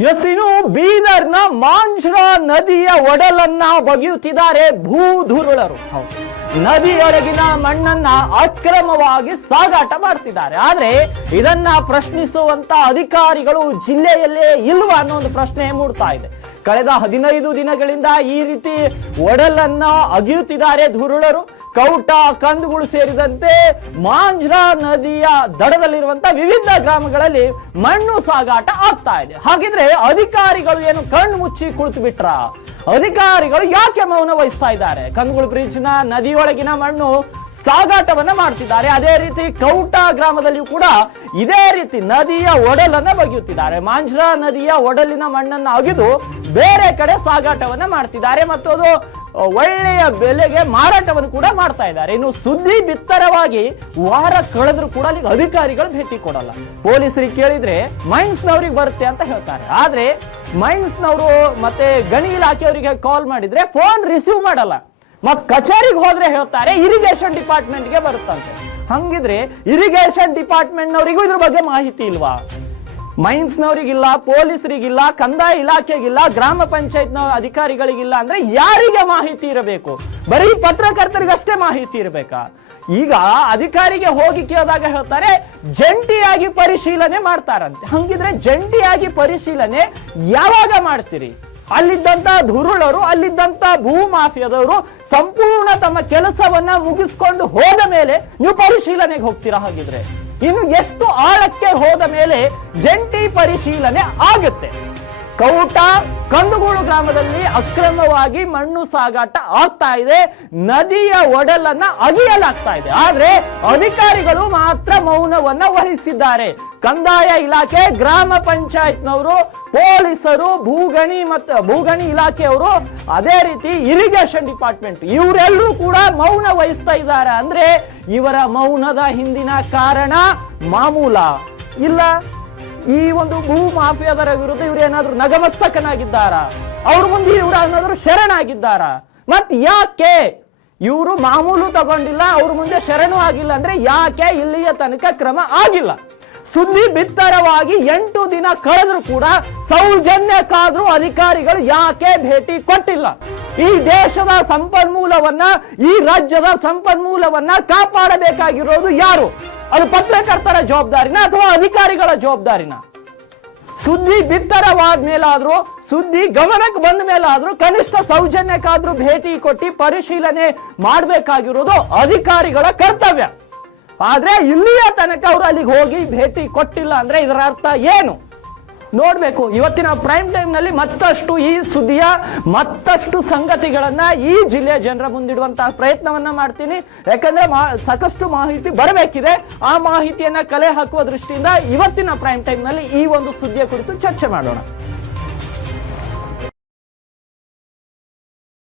ಇನ್ನು ಬೀದರ್ನ ಮಾಂಜ್ರಾ ನದಿಯ ಒಡಲನ್ನ ಬಗೆಯುತ್ತಿದ್ದಾರೆ ಭೂಧುರುಳರು. ಹೌದು. ನದಿಯೊಳಗಿನ ಮಣ್ಣನ್ನ ಅಕ್ರಮವಾಗಿ ಸಾಗಾಟ ಮಾಡ್ತಿದ್ದಾರೆ. ಆದ್ರೆ ಇದನ್ನ ಪ್ರಶ್ನಿಸುವಂತ ಅಧಿಕಾರಿಗಳು ಜಿಲ್ಲೆಯಲ್ಲೇ ಇಲ್ವಾ ಅನ್ನೋ ಒಂದು ಪ್ರಶ್ನೆ ಮೂಡ್ತಾ ಇದೆ. ಕಳೆದ ಹದಿನೈದು ದಿನಗಳಿಂದ ಈ ರೀತಿ ಒಡಲನ್ನ ಅಗಿಯುತ್ತಿದ್ದಾರೆ ಧುರುಳರು. ಕೌಟ ಕಂದುಗಳು ಸೇರಿದಂತೆ ಮಾಂಜ್ರಾ ನದಿಯ ದಡದಲ್ಲಿರುವಂತ ವಿವಿಧ ಗ್ರಾಮಗಳಲ್ಲಿ ಮಣ್ಣು ಸಾಗಾಟ ಆಗ್ತಾ ಇದೆ. ಹಾಗಿದ್ರೆ ಅಧಿಕಾರಿಗಳು ಏನು ಕಣ್ಣು ಮುಚ್ಚಿ ಕುಳಿತು ಬಿಟ್ರ? ಅಧಿಕಾರಿಗಳು ಯಾಕೆ ಮೌನ ವಹಿಸ್ತಾ ಇದ್ದಾರೆ? ಕಂದುಗುಳು ಬ್ರಿಡ್ಜ್ನ ನದಿಯೊಳಗಿನ ಮಣ್ಣು ಸಾಗಾಟವನ್ನ ಮಾಡ್ತಿದ್ದಾರೆ. ಅದೇ ರೀತಿ ಕೌಟ ಗ್ರಾಮದಲ್ಲಿಯೂ ಕೂಡ ಇದೇ ರೀತಿ ನದಿಯ ಒಡಲನ್ನ ಬಗೆಯುತ್ತಿದ್ದಾರೆ. ಮಾಂಜ್ರಾ ನದಿಯ ಒಡಲಿನ ಮಣ್ಣನ್ನ ಅಗಿದು ಬೇರೆ ಕಡೆ ಸಾಗಾಟವನ್ನ ಮಾಡ್ತಿದ್ದಾರೆ. ಮತ್ತು ಅದು ಒಳ್ಳೆಯ ಬೆಲೆಗೆ ಮಾರಾಟವನ್ನು ಕೂಡ ಮಾಡ್ತಾ ಇದ್ದಾರೆ. ಇನ್ನು ಸುದ್ದಿ ಬಿತ್ತರವಾಗಿ ವಾರ ಕಳೆದ್ರು ಕೂಡ ಅಲ್ಲಿಗೆ ಅಧಿಕಾರಿಗಳು ಭೇಟಿ ಕೊಡಲ್ಲ. ಪೊಲೀಸರಿಗೆ ಕೇಳಿದ್ರೆ ಮೈನ್ಸ್ನವ್ರಿಗೆ ಬರುತ್ತೆ ಅಂತ ಹೇಳ್ತಾರೆ. ಆದ್ರೆ ಮೈನ್ಸ್ನವರು ಮತ್ತೆ ಗಣಿ ಇಲಾಖೆಯವರಿಗೆ ಕಾಲ್ ಮಾಡಿದ್ರೆ ಫೋನ್ ರಿಸೀವ್ ಮಾಡಲ್ಲ. ಮತ್ ಕಚೇರಿಗೆ ಹೋದ್ರೆ ಹೇಳ್ತಾರೆ ಇರಿಗೇಷನ್ ಡಿಪಾರ್ಟ್ಮೆಂಟ್ಗೆ ಬರುತ್ತಂತೆ. ಹಂಗಿದ್ರೆ ಇರಿಗೇಷನ್ ಡಿಪಾರ್ಟ್ಮೆಂಟ್ನವರಿಗೂ ಇದ್ರ ಬಗ್ಗೆ ಮಾಹಿತಿ ಇಲ್ವಾ? ಮೈನ್ಸ್ನವರಿಗಿಲ್ಲ, ಪೊಲೀಸರಿಗಿಲ್ಲ, ಕಂದಾಯ ಇಲಾಖೆಗಿಲ್ಲ, ಗ್ರಾಮ ಪಂಚಾಯತ್ನ ಅಧಿಕಾರಿಗಳಿಗಿಲ್ಲ ಅಂದ್ರೆ ಯಾರಿಗೆ ಮಾಹಿತಿ ಇರಬೇಕು? ಬರೀ ಪತ್ರಕರ್ತರಿಗಷ್ಟೇ ಮಾಹಿತಿ ಇರಬೇಕಾ? ಈಗ ಅಧಿಕಾರಿಗೆ ಹೋಗಿ ಕೇಳಿದಾಗ ಹೇಳ್ತಾರೆ, ಜಂಟಿಯಾಗಿ ಪರಿಶೀಲನೆ ಮಾಡ್ತಾರಂತೆ. ಹಂಗಿದ್ರೆ ಜಂಟಿಯಾಗಿ ಪರಿಶೀಲನೆ ಯಾವಾಗ ಮಾಡ್ತೀರಿ? ಅಲ್ಲಿದ್ದಂತ ಧುರುಳರು, ಅಲ್ಲಿದ್ದಂತ ಭೂ ಮಾಫಿಯಾದವರು ಸಂಪೂರ್ಣ ತಮ್ಮ ಕೆಲಸವನ್ನ ಮುಗಿಸ್ಕೊಂಡು ಹೋದ ಮೇಲೆ ನೀವು ಪರಿಶೀಲನೆಗೆ ಹೋಗ್ತೀರಾ ಹಾಗಿದ್ರೆ? ಇನ್ನು ಎಷ್ಟು ಆಳಕ್ಕೆ ಹೋದ ಮೇಲೆ ಜಂಟಿ ಪರಿಶೀಲನೆ ಆಗುತ್ತೆ. ಕೌಟ ಕಂದುಗೂಳು ಗ್ರಾಮದಲ್ಲಿ ಅಕ್ರಮವಾಗಿ ಮಣ್ಣು ಸಾಗಾಟ ಆಗ್ತಾ ಇದೆ. ನದಿಯ ಒಡಲನ್ನ ಅಗಿಯಲಾಗ್ತಾ ಇದೆ. ಆದ್ರೆ ಅಧಿಕಾರಿಗಳು ಮಾತ್ರ ಮೌನವನ್ನ ವಹಿಸಿದ್ದಾರೆ. ಕಂದಾಯ ಇಲಾಖೆ, ಗ್ರಾಮ ಪಂಚಾಯತ್ನವರು, ಪೊಲೀಸರು, ಭೂಗಣಿ ಮತ್ತು ಭೂಗಣಿ ಇಲಾಖೆಯವರು ಅದೇ ರೀತಿ ಇರಿಗೇಷನ್ ಡಿಪಾರ್ಟ್ಮೆಂಟ್ ಇವರೆಲ್ಲರೂ ಕೂಡ ಮೌನ ವಹಿಸ್ತಾ ಇದ್ದಾರೆ. ಅಂದ್ರೆ ಇವರ ಮೌನದ ಹಿಂದಿನ ಕಾರಣ ಮಾಮೂಲ ಇಲ್ಲ. ಈ ಒಂದು ಭೂ ಮಾಫಿಯಾದರ ವಿರುದ್ಧ ಇವ್ರು ಏನಾದ್ರು ನಗಮಸ್ತಕನಾಗಿದ್ದಾರ? ಅವ್ರ ಮುಂದೆ ಇವ್ರ ಏನಾದ್ರು ಶರಣಾಗಿದ್ದಾರ? ಮತ್ ಯಾಕೆ? ಇವರು ಮಾಮೂಲು ತಗೊಂಡಿಲ್ಲ, ಅವ್ರ ಮುಂದೆ ಶರಣು ಆಗಿಲ್ಲ ಅಂದ್ರೆ ಯಾಕೆ ಇಲ್ಲಿಯ ತನಕ ಕ್ರಮ ಆಗಿಲ್ಲ? ಸುದ್ದಿ ಬಿತ್ತರವಾಗಿ ಎಂಟು ದಿನ ಕಳೆದ್ರು ಕೂಡ ಸೌಜನ್ಯಕ್ಕಾದ್ರೂ ಅಧಿಕಾರಿಗಳು ಯಾಕೆ ಭೇಟಿ ಕೊಟ್ಟಿಲ್ಲ? ಈ ದೇಶದ ಸಂಪನ್ಮೂಲವನ್ನ, ಈ ರಾಜ್ಯದ ಸಂಪನ್ಮೂಲವನ್ನ ಕಾಪಾಡಬೇಕಾಗಿರೋದು ಯಾರು? ಅದು ಪತ್ರಕರ್ತರ ಜವಾಬ್ದಾರಿನ ಅಥವಾ ಅಧಿಕಾರಿಗಳ ಜವಾಬ್ದಾರಿನ? ಸುದ್ದಿ ಬಿತ್ತರವಾದ ಮೇಲಾದ್ರೂ, ಸುದ್ದಿ ಗಮನಕ್ಕೆ ಬಂದ ಮೇಲಾದ್ರೂ ಕನಿಷ್ಠ ಸೌಜನ್ಯಕ್ಕಾದ್ರೂ ಭೇಟಿ ಕೊಟ್ಟು ಪರಿಶೀಲನೆ ಮಾಡಬೇಕಾಗಿರೋದು ಅಧಿಕಾರಿಗಳ ಕರ್ತವ್ಯ. ಆದ್ರೆ ಇಲ್ಲಿಯ ತನಕ ಅವರು ಅಲ್ಲಿಗೆ ಹೋಗಿ ಭೇಟಿ ಕೊಟ್ಟಿಲ್ಲ ಅಂದ್ರೆ ಇದರ ಅರ್ಥ ಏನು? ನೋಡ್ಬೇಕು. ಇವತ್ತಿನ ಪ್ರೈಮ್ ಟೈಮ್ನಲ್ಲಿ ಮತ್ತಷ್ಟು ಈ ಸುದ್ದಿಯ ಮತ್ತಷ್ಟು ಸಂಗತಿಗಳನ್ನು ಈ ಜಿಲ್ಲೆಯ ಜನರ ಮುಂದಿಡುವಂತಹ ಪ್ರಯತ್ನವನ್ನು ಮಾಡ್ತೀನಿ. ಯಾಕಂದರೆ ಮಾ- ಸಾಕಷ್ಟು ಮಾಹಿತಿ ಬರಬೇಕಿದೆ. ಆ ಮಾಹಿತಿಯನ್ನು ಕಲೆ ಹಾಕುವ ದೃಷ್ಟಿಯಿಂದ ಇವತ್ತಿನ ಪ್ರೈಮ್ ಟೈಮ್ನಲ್ಲಿ ಈ ಒಂದು ಸುದ್ದಿಯ ಕುರಿತು ಚರ್ಚೆ ಮಾಡೋಣ.